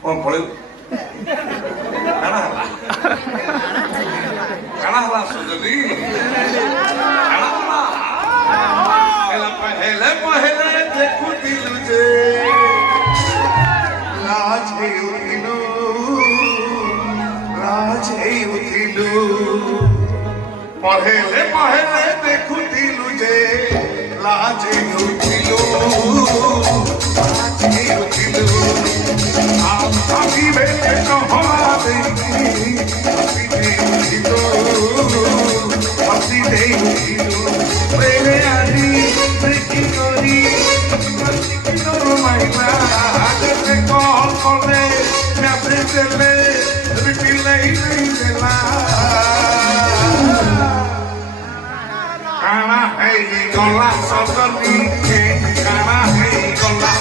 କଣ ପଳେଇବୁ କାଣା ହେଲା କାଣା ହେଲା ସୁନ୍ଦରୀ କାଣା ହେଲା ପହେଲେ ପହେଲେ ଦେଖୁଥିଲୁ ଯେ ଲାଜ ହେଉଥିଲୁ ପହେଲେ ପହେଲେ ଦେଖୁଥିଲୁ ଯେ ଲାଜ ହେଉଥିଲୁ ଆସିବେ ହରା ଦେଇକି ହସି ଦେଇଥିଲୁ ପ୍ରେମେ ଆଜି ଦେଖି କରି ମାଇଲା କେତେ କଲ କଲେ ମ୍ୟାସେଜ ଦେଲେ ରିପ୍ଲାଇ ଦେଇଦେଲା କାଣା ହେଇଗଲା ସଦନୀ କାଣା ହେଇଗଲା